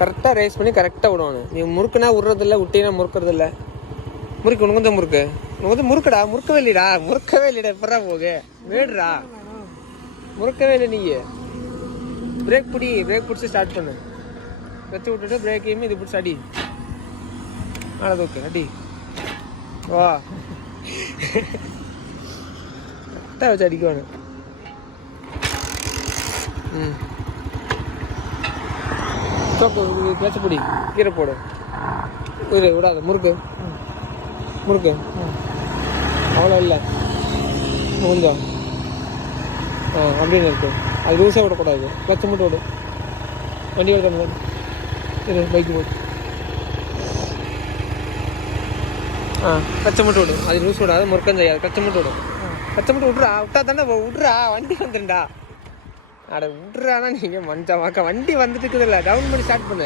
கரெக்டாக ரேஸ் பண்ணி கரெக்டாக விடணும். நீ முறுக்குனா விட்றதில்ல, விட்டீங்கன்னா முறுக்கிறதில்ல. முறுக்கு உனக்கு தான் முறுக்கு. உனக்கு வந்து முறுக்குடா, முறுக்கவே இல்லைடா. எப்படா போகு வேடுறா, முறுக்கவே இல்லை. நீங்கள் பிரேக் பிடிச்சி ஸ்டார்ட் பண்ணு. வச்சு விட்டுட்டு பிரேக்கையுமே இது பிடிச்சி அடி. அது ஓகே, அடி. வா கரெக்டாக வச்சு அடிக்கணும். பேச்ச பிடி, கீரை போடு. விடாது முறுக்கு அவ்வளோ இல்லை கொஞ்சம் அப்படின்னு இருக்கு. அது லூஸாக விடக்கூடாது. கிளச்சை மட்டும் விடு. வண்டி விட பைக்கு போடு. கிளச்சை மட்டும் விடு. அது லூஸ் விடாது, முறுக்கம் செய்யாது. கிளச்சை மட்டும் விட்றா. விட்டா தானே விட்றா, வண்டி வந்துடும்டா. அட விட்றானா நீங்கள் மஞ்சா வாக்கா. வண்டி வந்துட்டு இருக்குதுல்ல, டவுன் பண்ணி ஸ்டார்ட் பண்ணு.